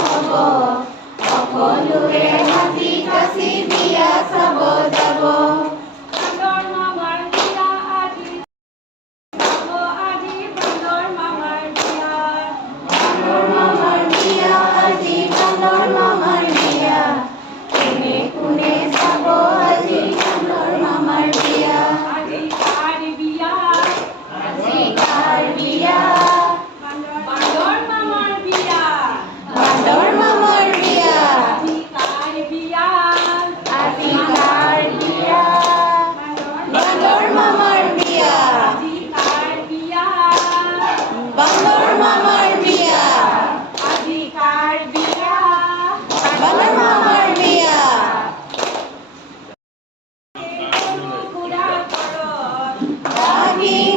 হব। সকলোৰে হাতী কাচি বিয়া Amém.